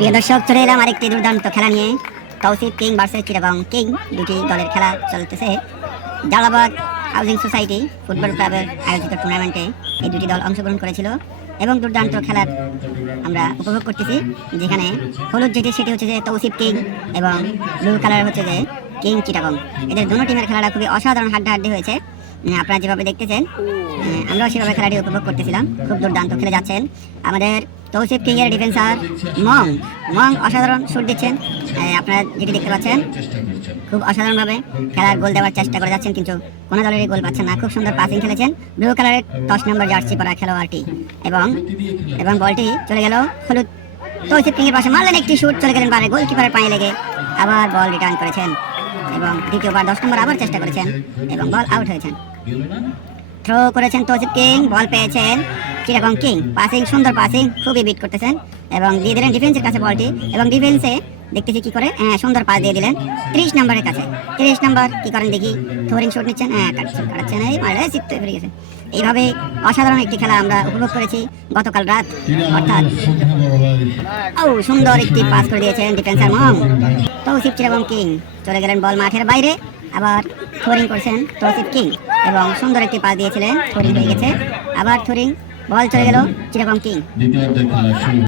প্রিয় দর্শক, চলে এলাম আরেকটি দুর্দান্ত খেলা নিয়ে। Tausif king versus Chittagong king, দুটি দলের খেলা চলতেছে জালালাবাদ হাউজিং সোসাইটি ফুটবল ক্লাবের আয়োজিত টুর্নামেন্টে এই দুটি দল অংশগ্রহণ করেছিল এবং দুর্দান্ত খেলার আমরা উপভোগ করতেছি। যেখানে হলুদ যেটি সেটি হচ্ছে যে তৌসিফ কিং এবং ব্লু কালার হচ্ছে যে কিং চিটাগং। এদের দুটো টিমের খেলাটা খুবই অসাধারণ হাড্ডাহাড্ডি হয়েছে। আপনারা যেভাবে দেখতেছেন আমরাও সেভাবে খেলাটি উপভোগ করতেছিলাম। খুব দুর্দান্ত খেলে যাচ্ছেন আমাদের তৌসিফ কিং এর ডিফেন্সার মং মং অসাধারণ শুট দিচ্ছেন। আপনারা যেটি দেখতে পাচ্ছেন খুব অসাধারণভাবে খেলার গোল দেওয়ার চেষ্টা করে যাচ্ছেন, কিন্তু কোনো দলেরই গোল পাচ্ছেন না। খুব সুন্দর পাসিং খেলেছেন ব্লু কালারের 10 নম্বর জার্সি পরা খেলোয়াড়টি এবং বলটি চলে গেল হলুদ তৌসিফ কিং এর পাশে, মারলেন একটি শুট, চলে গেলেন বারে গোলকিপারের পায়ে লেগে, আবার বল রিটার্ন করেছেন এবং দ্বিতীয়বার 10 নম্বর আবার চেষ্টা করেছেন এবং বল আউট হয়েছেন। থ্রো করেছেন তৌসিফ কিং, বল পেয়েছেন চিটাগং কিং, পাসিং সুন্দর পাসিং, খুবই বিট করতেছেন এবং দিয়ে দিলেন ডিফেন্সের কাছে বলটি এবং ডিফেন্সে দেখতেছি কি করে, সুন্দর পাস দিয়ে দিলেন 30 নম্বরের কাছে। 30 নম্বর কি করেন দেখি, থ্রোরিং শট নিচ্ছেন, কাটছেন, এই মারে চিত্ত ফিরে গেছে। এইভাবে অসাধারণ একটি খেলা আমরা উপভোগ করেছি গতকাল রাত। অর্থাৎ সুন্দর একটি পাস করে দিয়েছেন ডিফেন্সার মং। তৌসিফ চিটাগং কিং চলে গেলেন বল মাঠের বাইরে, আবার থ্রোরিং করছেন তৌসিফ কিং এবং সুন্দর একটি পাস দিয়েছিলেন, থ্রোরিং হয়ে গেছে, আবার থ্রোরিং, বল চলে গেল চিটাগং কিং।